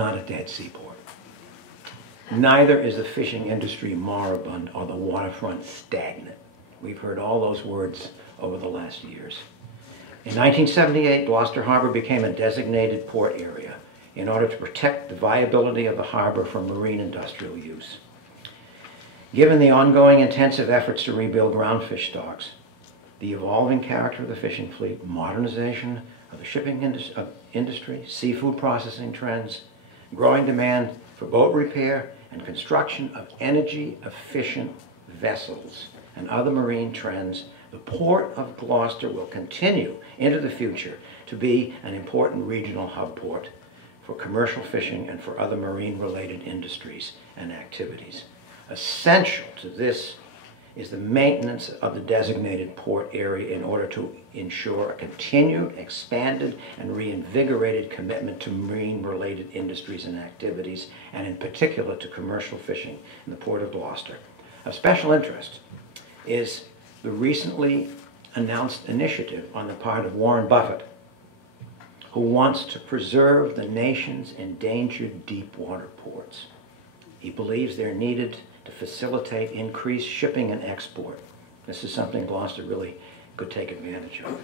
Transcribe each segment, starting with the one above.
Not a dead seaport. Neither is the fishing industry moribund or the waterfront stagnant. We've heard all those words over the last years. In 1978, Gloucester Harbor became a designated port area in order to protect the viability of the harbor from marine industrial use. Given the ongoing intensive efforts to rebuild groundfish stocks, the evolving character of the fishing fleet, modernization of the shipping industry, seafood processing trends, growing demand for boat repair, and construction of energy-efficient vessels and other marine trends, the Port of Gloucester will continue into the future to be an important regional hub port for commercial fishing and for other marine-related industries and activities. Essential to this is the maintenance of the designated port area in order to ensure a continued, expanded, and reinvigorated commitment to marine-related industries and activities, and in particular to commercial fishing in the Port of Gloucester. Of special interest is the recently announced initiative on the part of Warren Buffett, who wants to preserve the nation's endangered deep-water ports. He believes they're needed to facilitate increased shipping and export. This is something Gloucester really could take advantage of.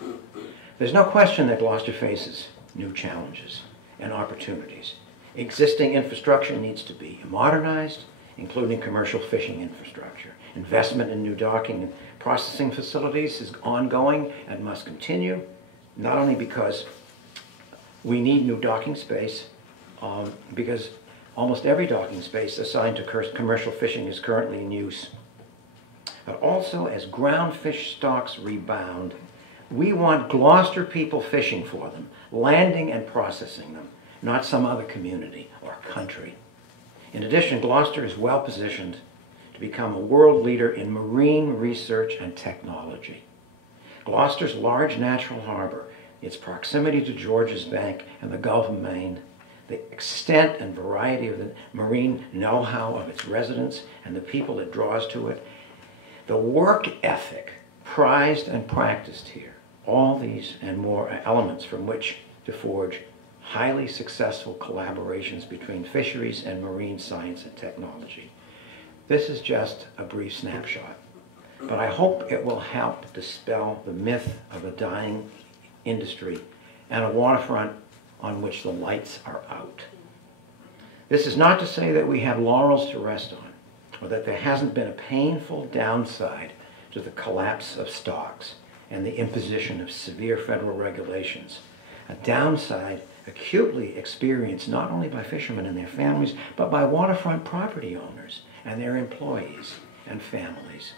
There's no question that Gloucester faces new challenges and opportunities. Existing infrastructure needs to be modernized, including commercial fishing infrastructure. Investment in new docking and processing facilities is ongoing and must continue, not only because we need new docking space, because almost every docking space assigned to commercial fishing is currently in use. But also, as ground fish stocks rebound, we want Gloucester people fishing for them, landing and processing them, not some other community or country. In addition, Gloucester is well positioned to become a world leader in marine research and technology. Gloucester's large natural harbor, its proximity to Georges Bank and the Gulf of Maine, the extent and variety of the marine know-how of its residents and the people it draws to it, the work ethic prized and practiced here, all these and more are elements from which to forge highly successful collaborations between fisheries and marine science and technology. This is just a brief snapshot, but I hope it will help dispel the myth of a dying industry and a waterfront on which the lights are out. This is not to say that we have laurels to rest on, or that there hasn't been a painful downside to the collapse of stocks and the imposition of severe federal regulations, a downside acutely experienced not only by fishermen and their families, but by waterfront property owners and their employees and families.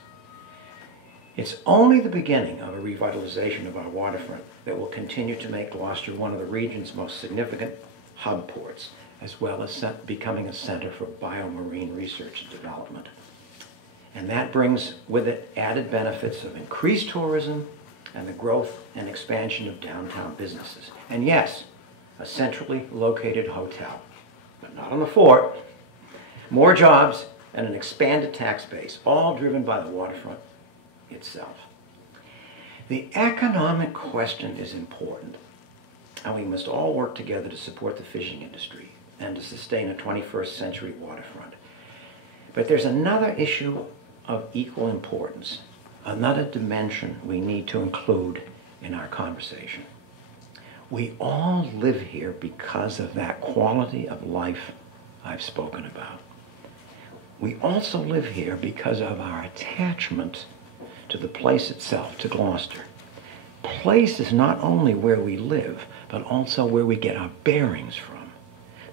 It's only the beginning of a revitalization of our waterfront that will continue to make Gloucester one of the region's most significant hub ports, as well as becoming a center for biomarine research and development. And that brings with it added benefits of increased tourism and the growth and expansion of downtown businesses. And yes, a centrally located hotel, but not on the fort, more jobs, and an expanded tax base, all driven by the waterfront itself. The economic question is important, and we must all work together to support the fishing industry and to sustain a 21st century waterfront. But there's another issue of equal importance, another dimension we need to include in our conversation. We all live here because of that quality of life I've spoken about. We also live here because of our attachment to the place itself, to Gloucester. Place is not only where we live, but also where we get our bearings from.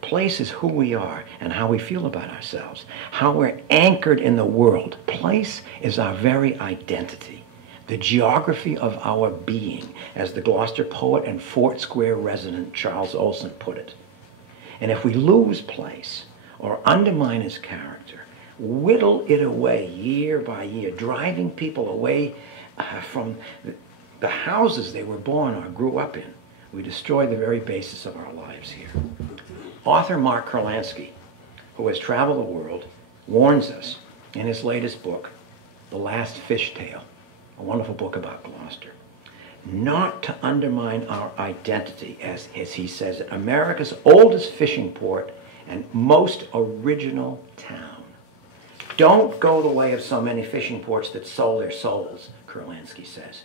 Place is who we are and how we feel about ourselves, how we're anchored in the world. Place is our very identity, the geography of our being, as the Gloucester poet and Fort Square resident Charles Olson put it. And if we lose place or undermine its character, whittle it away year by year, driving people away from the houses they were born or grew up in, we destroy the very basis of our lives here. Author Mark Kurlansky, who has traveled the world, warns us in his latest book, The Last Fish Tale, a wonderful book about Gloucester, not to undermine our identity, as he says it. America's oldest fishing port and most original town. Don't go the way of so many fishing ports that sold their souls, Kurlansky says,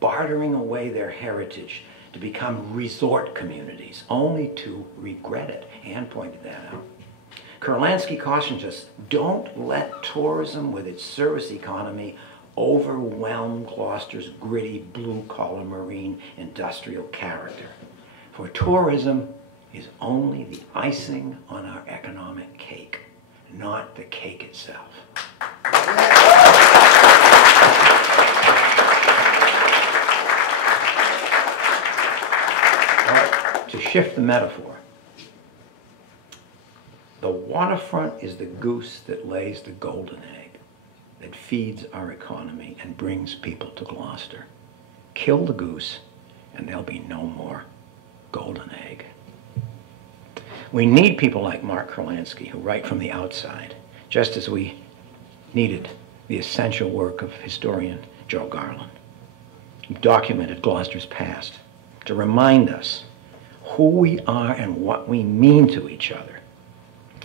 bartering away their heritage to become resort communities, only to regret it. Ann pointed that out. Kurlansky cautions us, don't let tourism with its service economy overwhelm Gloucester's gritty blue-collar marine industrial character. For tourism is only the icing on our economic cake, not the cake itself. All right, to shift the metaphor, the waterfront is the goose that lays the golden egg, that feeds our economy and brings people to Gloucester. Kill the goose, and there'll be no more golden egg. We need people like Mark Kurlansky who write from the outside, just as we needed the essential work of historian Joe Garland, who documented Gloucester's past to remind us who we are and what we mean to each other.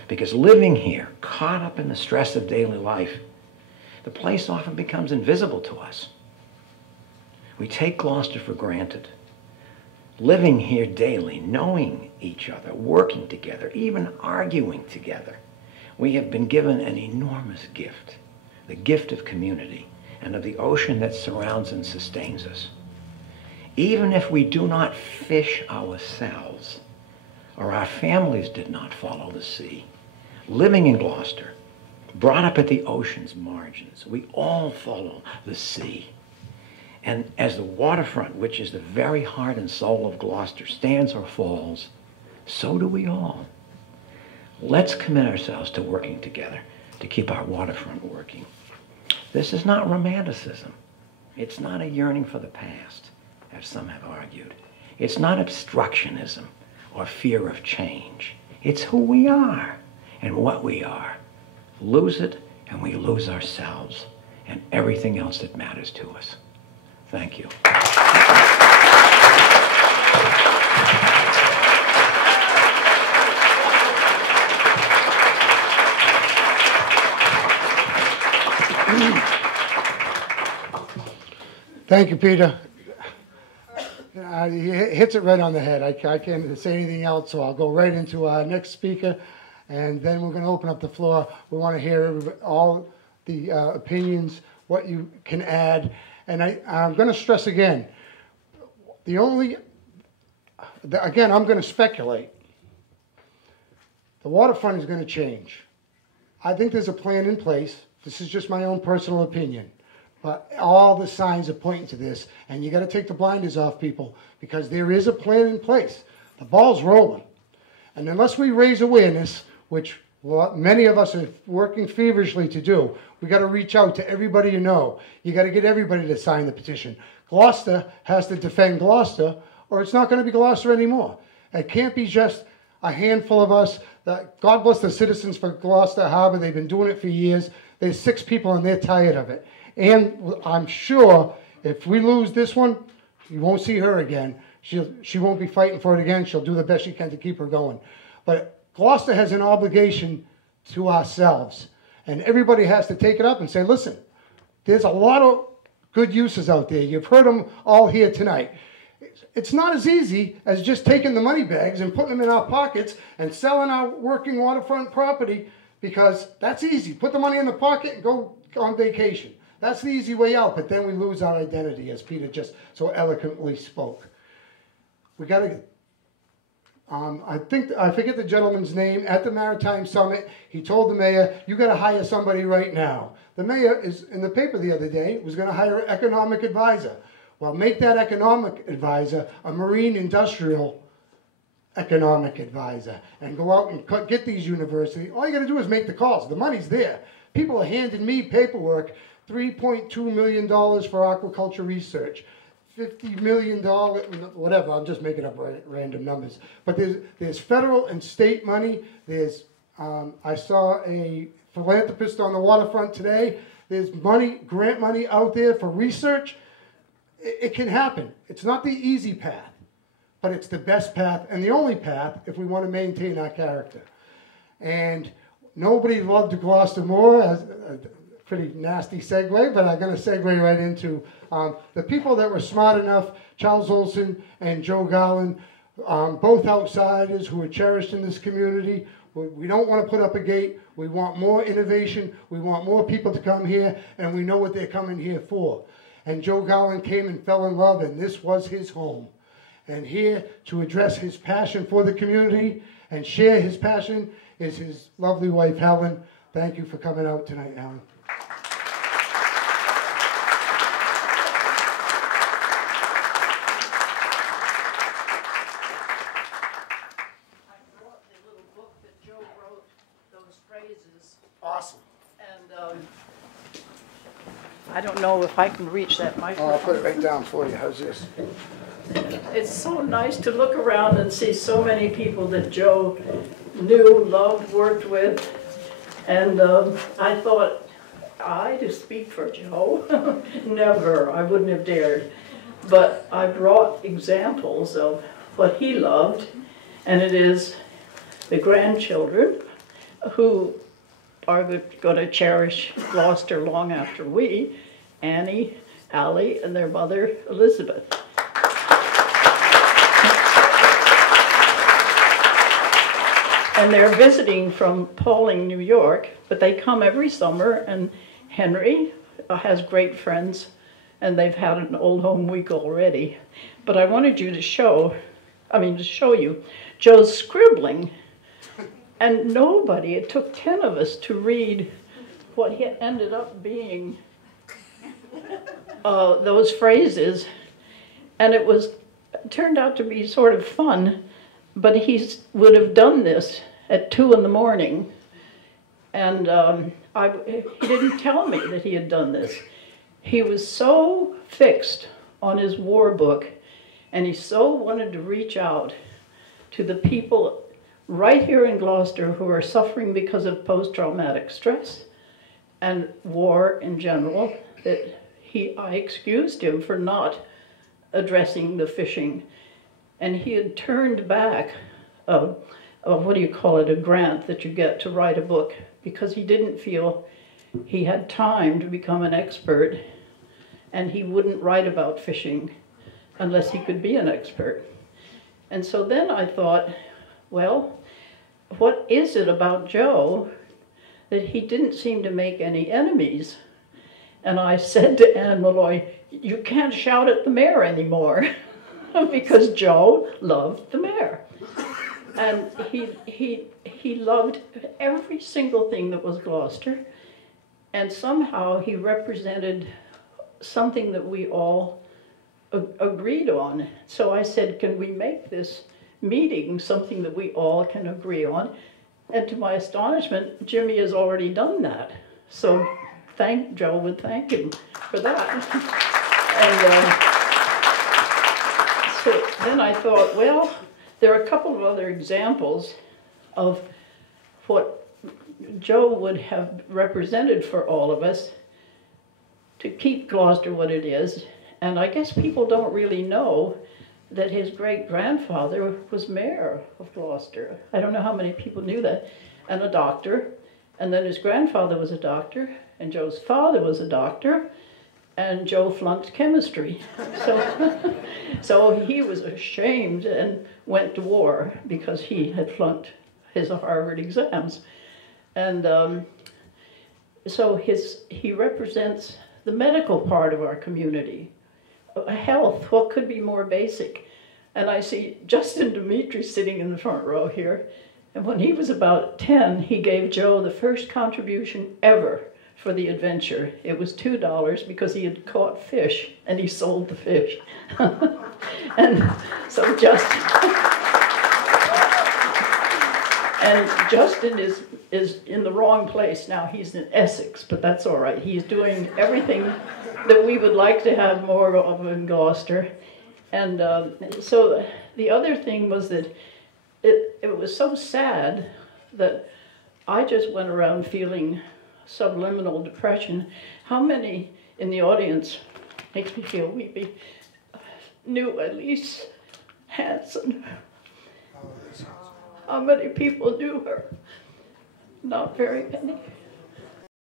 Because living here, caught up in the stress of daily life, the place often becomes invisible to us. We take Gloucester for granted. Living here daily, knowing each other, working together, even arguing together, we have been given an enormous gift, the gift of community and of the ocean that surrounds and sustains us. Even if we do not fish ourselves, or our families did not follow the sea, living in Gloucester, brought up at the ocean's margins, we all follow the sea. And as the waterfront, which is the very heart and soul of Gloucester, stands or falls, so do we all. Let's commit ourselves to working together to keep our waterfront working. This is not romanticism. It's not a yearning for the past, as some have argued. It's not obstructionism or fear of change. It's who we are and what we are. Lose it, and we lose ourselves and everything else that matters to us. Thank you. Thank you, Peter. He hits it right on the head. I can't say anything else, so I'll go right into our next speaker, and then we're going to open up the floor. We want to hear all the opinions, what you can add. And I'm going to stress again, again, I'm going to speculate. The waterfront is going to change. I think there's a plan in place. This is just my own personal opinion. But all the signs are pointing to this, and you got to take the blinders off, people, because there is a plan in place. The ball's rolling. And unless we raise awareness, which many of us are working feverishly to do, we got to reach out to everybody you know. You got to get everybody to sign the petition. Gloucester has to defend Gloucester, or it's not going to be Gloucester anymore. It can't be just a handful of us. God bless the citizens for Gloucester Harbor. They've been doing it for years. There's 6 people, and they're tired of it. And I'm sure if we lose this one, you won't see her again. She won't be fighting for it again. She'll do the best she can to keep her going. But Gloucester has an obligation to ourselves. And everybody has to take it up and say, listen, there's a lot of good uses out there. You've heard them all here tonight. It's not as easy as just taking the money bags and putting them in our pockets and selling our working waterfront property, because that's easy. Put the money in the pocket and go on vacation. That's the easy way out, but then we lose our identity, as Peter just so eloquently spoke. We got to, I forget the gentleman's name, at the Maritime Summit, he told the mayor, you got to hire somebody right now. The mayor is, in the paper the other day, was going to hire an economic advisor. Well, make that economic advisor a marine industrial economic advisor and go out and get these universities. All you got to do is make the calls. The money's there. People are handing me paperwork, $3.2 million for aquaculture research, $50 million, whatever, I'm just making up random numbers. But there's federal and state money. There's, I saw a philanthropist on the waterfront today. There's money, grant money out there for research. It can happen. It's not the easy path, but it's the best path and the only path if we want to maintain our character. And nobody loved Gloucester more, as a pretty nasty segue, but I'm going to segue right into the people that were smart enough, Charles Olson and Joe Garland, both outsiders who are cherished in this community. We don't want to put up a gate. We want more innovation. We want more people to come here, and we know what they're coming here for. And Joe Garland came and fell in love, and this was his home. And here to address his passion for the community and share his passion is his lovely wife, Helen. Thank you for coming out tonight, Helen. Awesome. And I don't know if I can reach that microphone. I'll put it right down for you. How's this? It's so nice to look around and see so many people that Joe knew, loved, worked with. And I thought, to speak for Joe? Never. I wouldn't have dared. But I brought examples of what he loved, and it is the grandchildren who are going to cherish Gloucester long after we, Annie, Allie, and their mother, Elizabeth. And they're visiting from Pauling, New York, but they come every summer, and Henry has great friends, and they've had an old home week already. But I wanted you to show you Joe's scribbling. And nobody, it took 10 of us to read what he ended up being, those phrases. And it turned out to be sort of fun, but he would have done this at 2 in the morning. And he didn't tell me that he had done this. He was so fixed on his war book, and he so wanted to reach out to the people right here in Gloucester who are suffering because of post-traumatic stress and war in general, that I excused him for not addressing the fishing. And he had turned back a grant that you get to write a book, because he didn't feel he had time to become an expert, and he wouldn't write about fishing unless he could be an expert. And so then I thought, well, what is it about Joe that he didn't seem to make any enemies? And I said to Anne Malloy, you can't shout at the mayor anymore, because Joe loved the mayor. And he loved every single thing that was Gloucester, and somehow he represented something that we all agreed on. So I said, can we make this meeting something that we all can agree on? And to my astonishment, Jimmy has already done that. So Joe would thank him for that. And so then I thought, well, there are a couple of other examples of what Joe would have represented for all of us to keep Gloucester what it is. And I guess people don't really know that his great-grandfather was mayor of Gloucester. I don't know how many people knew that. And a doctor. And then his grandfather was a doctor, and Joe's father was a doctor, and Joe flunked chemistry. So he was ashamed and went to war because he had flunked his Harvard exams. And so he represents the medical part of our community. Health, what could be more basic? And I see Justin Dimitri sitting in the front row here. And when he was about 10, he gave Joe the first contribution ever for the adventure. It was $2 because he had caught fish, and he sold the fish. And so Justin is in the wrong place now. He's in Essex, but that's all right. He's doing everything that we would like to have more of in Gloucester. And so the other thing was that it was so sad that I just went around feeling subliminal depression. How many in the audience, makes me feel weepy, knew Elise Hansen? How many people knew her? Not very many.